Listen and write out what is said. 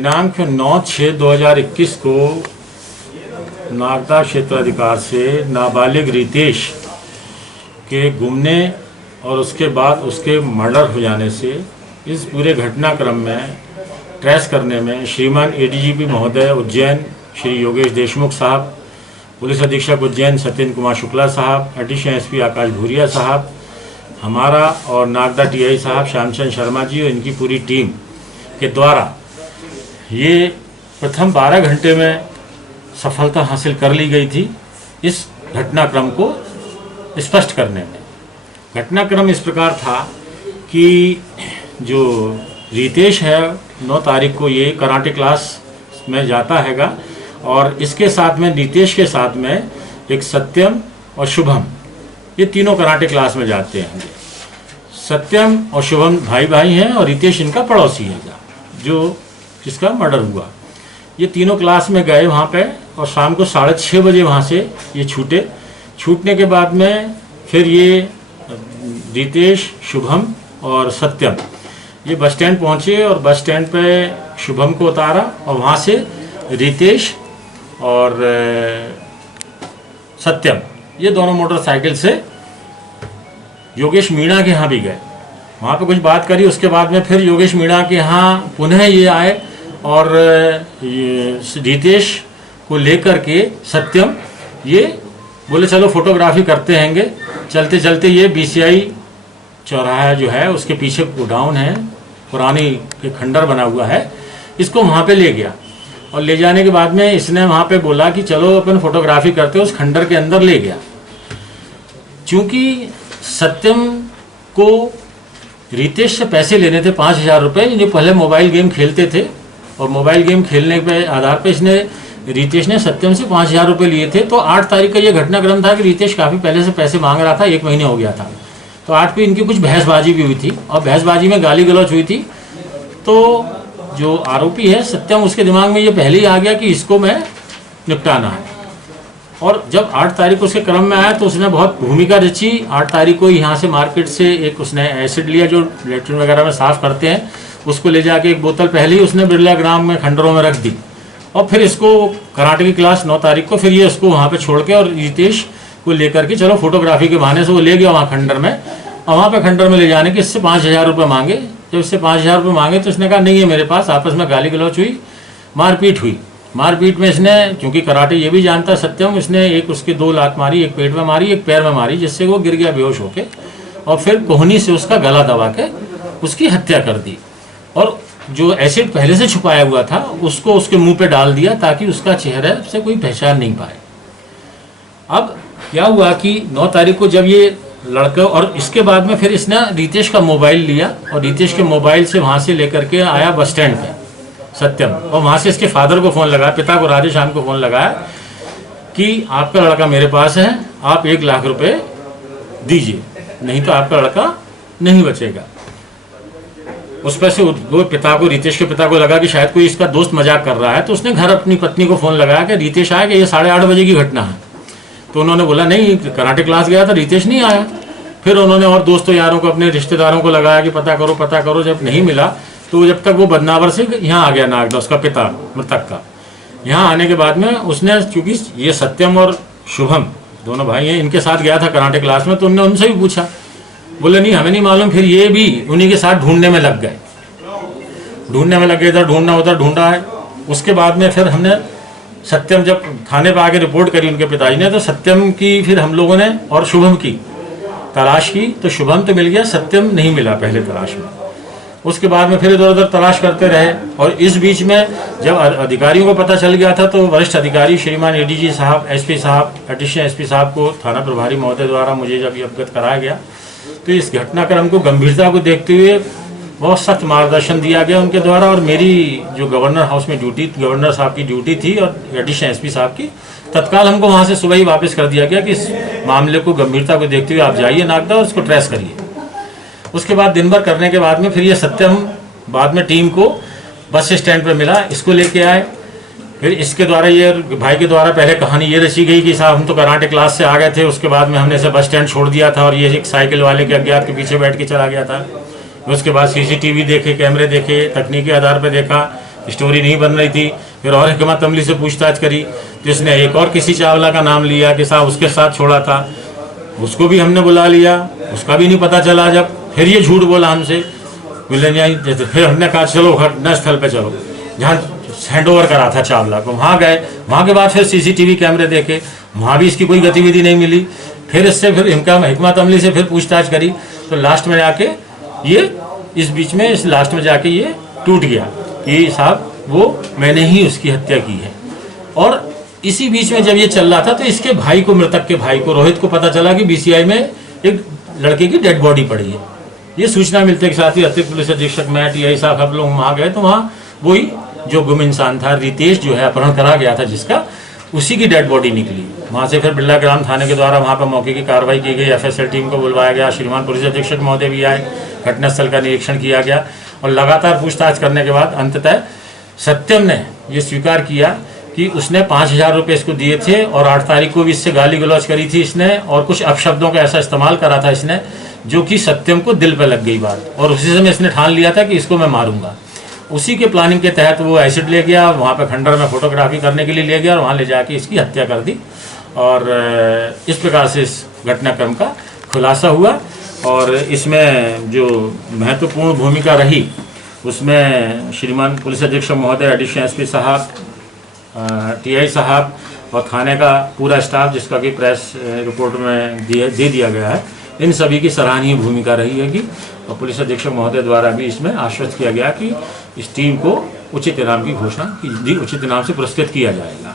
दिनांक 9/6/2021 को नागदा क्षेत्राधिकार से नाबालिग रितेश के गुमने और उसके बाद उसके मर्डर हो जाने से इस पूरे घटनाक्रम में ट्रेस करने में श्रीमान एडीजीपी महोदय उज्जैन श्री योगेश देशमुख साहब, पुलिस अधीक्षक उज्जैन सत्येंद्र कुमार शुक्ला साहब, एडिशनल एसपी आकाश भूरिया साहब, हमारा और नागदा टीआई साहब श्यामचंद शर्मा जी और इनकी पूरी टीम के द्वारा ये प्रथम 12 घंटे में सफलता हासिल कर ली गई थी इस घटनाक्रम को स्पष्ट करने में। घटनाक्रम इस प्रकार था कि जो रितेश है 9 तारीख को ये कराटे क्लास में जाता हैगा और इसके साथ में रितेश के साथ में एक सत्यम और शुभम, ये तीनों कराटे क्लास में जाते हैं। सत्यम और शुभम भाई भाई हैं और रितेश इनका पड़ोसी है जो जिसका मर्डर हुआ। ये तीनों क्लास में गए वहाँ पे और शाम को 6:30 बजे वहाँ से ये छूटे। छूटने के बाद में फिर ये रितेश, शुभम और सत्यम ये बस स्टैंड पहुँचे और बस स्टैंड पे शुभम को उतारा और वहाँ से रितेश और सत्यम ये दोनों मोटरसाइकिल से योगेश मीणा के यहाँ भी गए। वहाँ पे कुछ बात करी, उसके बाद में फिर योगेश मीणा के यहाँ पुनः ये आए और रितेश को लेकर के सत्यम ये बोले चलो फोटोग्राफी करते हैंगे। चलते चलते ये बीसीआई चौराहा जो है उसके पीछे गोडाउन है, पुरानी के खंडर बना हुआ है, इसको वहाँ पे ले गया और ले जाने के बाद में इसने वहाँ पे बोला कि चलो अपन फोटोग्राफी करते, उस खंडर के अंदर ले गया। चूँकि सत्यम को रितेश से पैसे लेने थे 5,000 रुपये, ये पहले मोबाइल गेम खेलते थे और मोबाइल गेम खेलने के आधार पर इसने रितेश ने सत्यम से 5,000 रुपये लिए थे। तो 8 तारीख का ये घटनाक्रम था कि रितेश काफ़ी पहले से पैसे मांग रहा था, 1 महीने हो गया था। तो 8 को इनकी कुछ बहसबाजी भी हुई थी और बहसबाजी में गाली गलौच हुई थी। तो जो आरोपी है सत्यम, उसके दिमाग में ये पहले ही आ गया कि इसको मैं निपटाना है। और जब 8 तारीख को उसके क्रम में आया तो उसने बहुत भूमिका रची। 8 तारीख को यहाँ से मार्केट से एक उसने एसिड लिया जो लेटरिन वगैरह में साफ़ करते हैं, उसको ले जाके एक बोतल पहले ही उसने बिरला ग्राम में खंडरों में रख दी और फिर इसको कराटे की क्लास 9 तारीख को फिर ये उसको वहाँ पे छोड़ के और रितेश को लेकर के चलो फोटोग्राफी के बहाने से वो ले गया वहाँ खंडर में। और वहाँ पे खंडर में ले जाने के इससे 5,000 रुपये मांगे। जब इससे 5,000 रुपये मांगे तो इसने कहा नहीं है मेरे पास। आपस में गाली गलौच हुई, मारपीट हुई। मारपीट में इसने, क्योंकि कराटे ये भी जानता सत्यम, इसने एक उसकी 2 लात मारी, एक पेट में मारी, एक पैर में मारी, जिससे वो गिर गया बेहोश होके और फिर कोहनी से उसका गला दबा के उसकी हत्या कर दी और जो एसिड पहले से छुपाया हुआ था उसको उसके मुंह पे डाल दिया ताकि उसका चेहरे से कोई पहचान नहीं पाए। अब क्या हुआ कि 9 तारीख को जब ये लड़का, और इसके बाद में फिर इसने रितेश का मोबाइल लिया और रितेश के मोबाइल से वहाँ से लेकर के आया बस स्टैंड पे सत्यम और वहाँ से इसके फादर को फ़ोन लगाया, पिता को राधे श्याम को फ़ोन लगाया कि आपका लड़का मेरे पास है, आप 1 लाख रुपए दीजिए, नहीं तो आपका लड़का नहीं बचेगा। उस पर से वो पिता को, रितेश के पिता को लगा कि शायद कोई इसका दोस्त मजाक कर रहा है, तो उसने घर अपनी पत्नी को फ़ोन लगाया कि रितेश आया कि ये 8:30 बजे की घटना है। तो उन्होंने बोला नहीं, कराटे क्लास गया था, रितेश नहीं आया। फिर उन्होंने और दोस्तों यारों को, अपने रिश्तेदारों को लगाया कि पता करो पता करो। जब नहीं मिला तो जब तक वो बदनावर से यहाँ आ गया नागदा, उसका पिता मृतक का। यहाँ आने के बाद में उसने, चूँकि ये सत्यम और शुभम दोनों भाई हैं, इनके साथ गया था कराटे क्लास में, तो उनने उनसे भी पूछा, बोले नहीं हमें नहीं मालूम। फिर ये भी उन्हीं के साथ ढूंढने में लग गए, इधर ढूंढना उधर ढूंढा है। उसके बाद में फिर हमने सत्यम जब थाने पर आके रिपोर्ट करी उनके पिताजी ने, तो सत्यम की फिर हम लोगों ने और शुभम की तलाश की। तो शुभम तो मिल गया, सत्यम नहीं मिला पहले तलाश में। उसके बाद में फिर इधर उधर तलाश करते रहे और इस बीच में जब अधिकारियों को पता चल गया था तो वरिष्ठ अधिकारी श्रीमान एडीजी साहब, एसपी साहब, एडिशनल एसपी साहब को थाना प्रभारी महोदय द्वारा मुझे जब ये अवगत कराया गया तो इस घटनाक्रम को गंभीरता को देखते हुए बहुत सख्त मार्गदर्शन दिया गया उनके द्वारा। और मेरी जो गवर्नर हाउस में ड्यूटी, गवर्नर साहब की ड्यूटी थी और एडिशनल एसपी साहब की, तत्काल हमको वहाँ से सुबह ही वापस कर दिया गया कि इस मामले को गंभीरता को देखते हुए आप जाइए नागदा और उसको ट्रेस करिए। उसके बाद दिन भर करने के बाद में फिर ये सत्यम बाद में टीम को बस स्टैंड पर मिला, इसको लेके आए। फिर इसके द्वारा, ये भाई के द्वारा पहले कहानी ये रची गई कि साहब हम तो कराटे क्लास से आ गए थे, उसके बाद में हमने इसे बस स्टैंड छोड़ दिया था और ये एक साइकिल वाले के अज्ञात के पीछे बैठ के चला गया था। उसके बाद सीसीटीवी देखे, कैमरे देखे, तकनीकी आधार पर देखा स्टोरी नहीं बन रही थी। फिर और हिकमत अमली से पूछताछ करी तो इसने एक और किसी चावला का नाम लिया कि साहब उसके साथ छोड़ा था, उसको भी हमने बुला लिया, उसका भी नहीं पता चला। जब फिर ये झूठ बोला हमसे, फिर हमने कहा चलो घटना स्थल पे चलो, जहाँ हैंड ओवर करा था चावला को, वहाँ गए। वहाँ के बाद फिर सीसीटीवी कैमरे देखे, वहाँ भी इसकी कोई गतिविधि नहीं मिली। फिर इससे फिर हिकमत अमली से फिर पूछताछ करी तो लास्ट में जाके ये इस बीच में लास्ट में जाके ये टूट गया कि साहब वो मैंने ही उसकी हत्या की है। और इसी बीच में जब ये चल रहा था तो इसके भाई को, मृतक के भाई को, रोहित को पता चला कि बीसीआई में एक लड़के की डेड बॉडी पड़ी है। ये सूचना मिलते के साथ ही अतिरिक्त पुलिस अधीक्षक मैं टीआई साहब हम लोग वहाँ गए तो वहाँ वही जो गुम इंसान था रितेश जो है, अपहरण करा गया था जिसका, उसी की डेड बॉडी निकली। वहाँ से फिर बिरला ग्राम थाने के द्वारा वहाँ पर मौके की कार्रवाई की गई, एफएसएल टीम को बुलवाया गया, श्रीमान पुलिस अधीक्षक महोदय भी आए, घटनास्थल का निरीक्षण किया गया और लगातार पूछताछ करने के बाद अंततः सत्यम ने ये स्वीकार किया कि उसने 5,000 रुपये इसको दिए थे और 8 तारीख को भी इससे गाली गलौज करी थी इसने और कुछ अपशब्दों का ऐसा इस्तेमाल करा था इसने जो कि सत्यम को दिल पर लग गई बात, और उसी समय इसने ठान लिया था कि इसको मैं मारूंगा। उसी के प्लानिंग के तहत वो एसिड ले गया, वहाँ पे खंडर में फोटोग्राफी करने के लिए ले गया और वहाँ ले जाके इसकी हत्या कर दी। और इस प्रकार से इस घटनाक्रम का खुलासा हुआ। और इसमें जो महत्वपूर्ण भूमिका रही उसमें श्रीमान पुलिस अधीक्षक महोदय, एडिशनल एसपी साहब, टीआई साहब और थाने का पूरा स्टाफ जिसका कि प्रेस रिपोर्ट में दे दिया गया है, इन सभी की सराहनीय भूमिका रही है कि और पुलिस अधीक्षक महोदय द्वारा भी इसमें आश्वस्त किया गया कि इस टीम को उचित इनाम की घोषणा की, उचित इनाम से पुरस्कृत किया जाएगा।